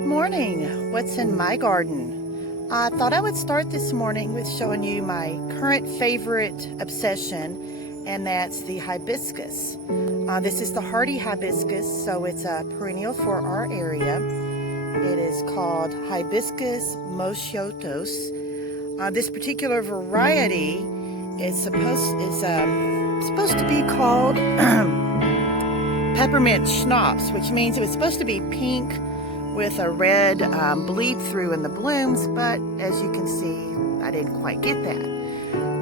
Good morning. What's in my garden? I thought I would start this morning with showing you my current favorite obsession, and that's the hibiscus. This is the hardy hibiscus, so it's a perennial for our area. It is called Hibiscus Mocha Moon. This particular variety is supposed to be called peppermint schnapps, which means it was supposed to be pink with a red bleed through in the blooms, but as you can see, I didn't quite get that.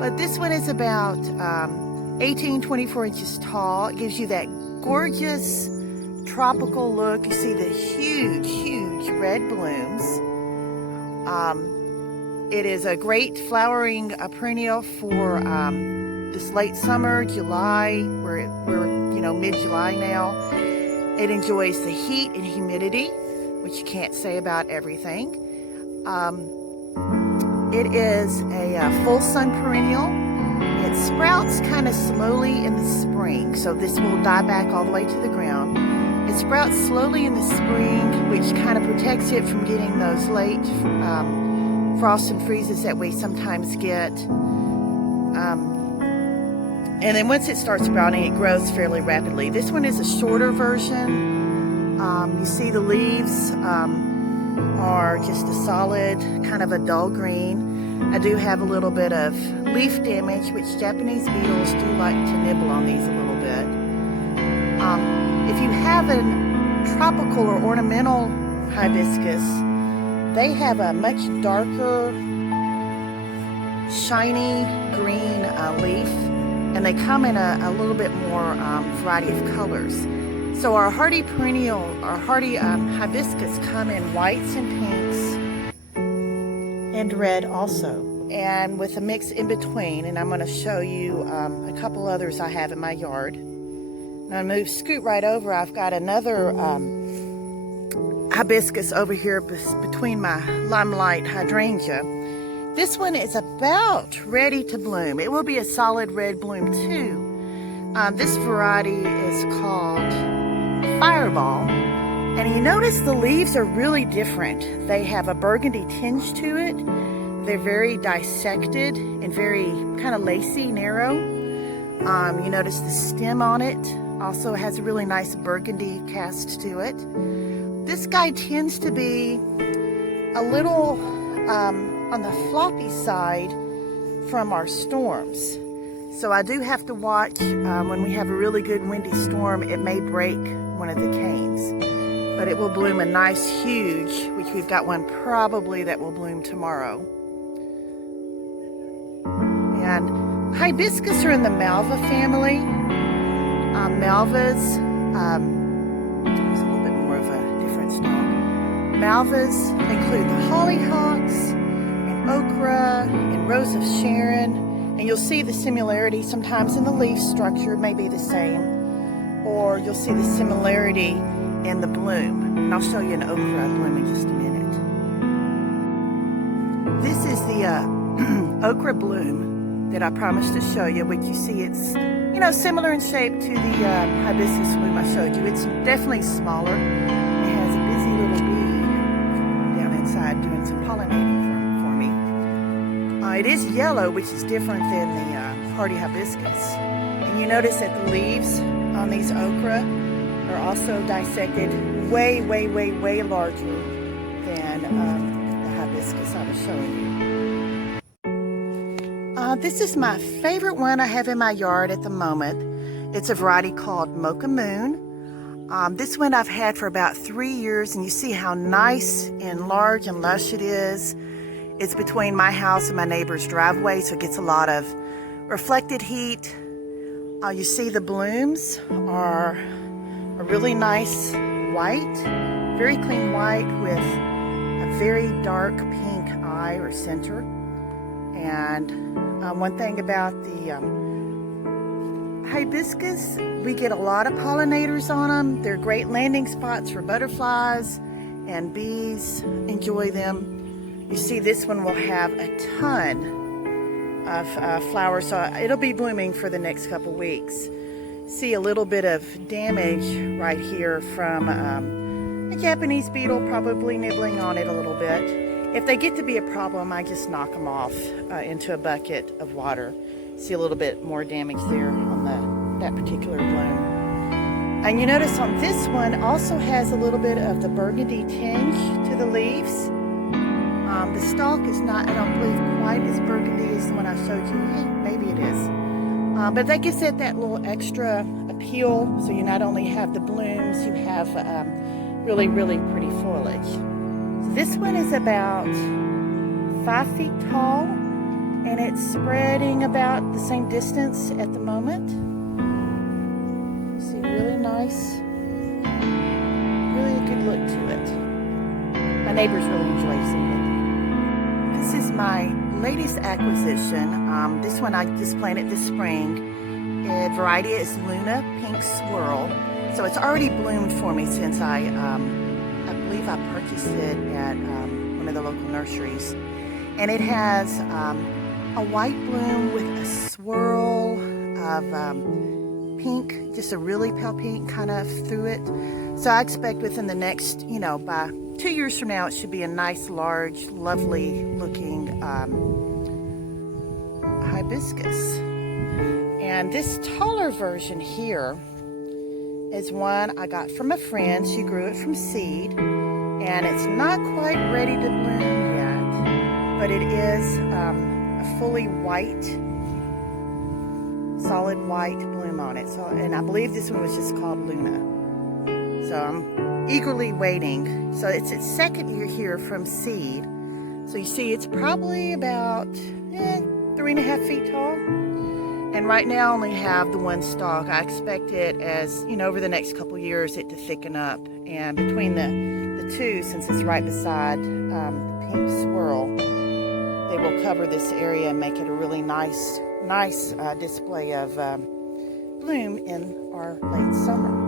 But this one is about 24 inches tall. It gives you that gorgeous tropical look. You see the huge red blooms. It is a great flowering perennial for this late summer, July. We're mid-July now. It enjoys the heat and humidity, which you can't say about everything. It is a full sun perennial. It sprouts kind of slowly in the spring, so this will die back all the way to the ground. It sprouts slowly in the spring, which kind of protects it from getting those late frosts and freezes that we sometimes get. And then once it starts sprouting, it grows fairly rapidly. This one is a shorter version. You see the leaves are just a solid, kind of a dull green. I do have a little bit of leaf damage, which Japanese beetles do like to nibble on these a little bit. If you have a tropical or ornamental hibiscus, they have a much darker, shiny green leaf, and they come in a little bit more variety of colors. So our hardy perennial, our hardy hibiscus come in whites and pinks and red also, and with a mix in between. And I'm going to show you a couple others I have in my yard. Now scoot right over. I've got another hibiscus over here between my limelight hydrangea. This one is about ready to bloom. It will be a solid red bloom too. This variety is called Fireball, and you notice the leaves are really different. They have a burgundy tinge to it. They're very dissected and very kind of lacy, narrow. You notice the stem on it also has a really nice burgundy cast to it. This guy tends to be a little on the floppy side from our storms. So I do have to watch when we have a really good windy storm. It may break one of the canes, but it will bloom a nice huge, which we've got one probably that will bloom tomorrow. And hibiscus are in the Malva family. Malvas, there's a little bit more of a different stalk. Malvas include the hollyhocks and okra and rose of Sharon, and you'll see the similarity sometimes in the leaf structure. It may be the same, or you'll see the similarity in the bloom. And I'll show you an okra bloom in just a minute. This is the okra bloom that I promised to show you, which you see it's similar in shape to the hibiscus bloom I showed you. It's definitely smaller. It has a busy little bee down inside doing some pollinating for me. It is yellow, which is different than the hardy hibiscus. And you notice that the leaves on these okra are also dissected way larger than the hibiscus I was showing you. This is my favorite one I have in my yard at the moment. It's a variety called Mocha Moon. This one I've had for about 3 years, and you see how nice and large and lush it is. It's between my house and my neighbor's driveway, so it gets a lot of reflected heat. You see the blooms are a really nice white, very clean white with a very dark pink eye or center. And one thing about the hibiscus, we get a lot of pollinators on them. They're great landing spots for butterflies, and bees enjoy them. You see this one will have a ton of flowers, so it'll be blooming for the next couple weeks. See a little bit of damage right here from A Japanese beetle probably nibbling on it a little bit. If they get to be a problem, I just knock them off into a bucket of water. See a little bit more damage there on that particular bloom. And you notice on this one also has a little bit of the burgundy tinge to the leaves. The stalk is not, I don't believe, quite as burgundy as the one I showed you. Hey, maybe it is. But that gives it that little extra appeal. So you not only have the blooms, you have really, really pretty foliage. So this one is about 5 feet tall, and it's spreading about the same distance at the moment. See, really nice, really a good look to it. My neighbors really enjoy seeing it. This is my latest acquisition. This one I just planted this spring. The variety is Luna Pink Squirrel. So it's already bloomed for me since I believe I purchased it at one of the local nurseries. And it has a white bloom with a swirl of pink, just a really pale pink kind of through it. So I expect within the next, by 2 years from now, it should be a nice, large, lovely looking hibiscus. And this taller version here is one I got from a friend. She grew it from seed, and it's not quite ready to bloom yet, but it is a fully white, solid white bloom on it. So, and I believe this one was just called Luna. So I'm eagerly waiting. So it's its second year here from seed. So you see it's probably about 3.5 feet tall. And right now I only have the one stalk. I expect it as, over the next couple years it to thicken up. And between the two, since it's right beside the pink swirl, they will cover this area and make it a really nice display of bloom in our late summer.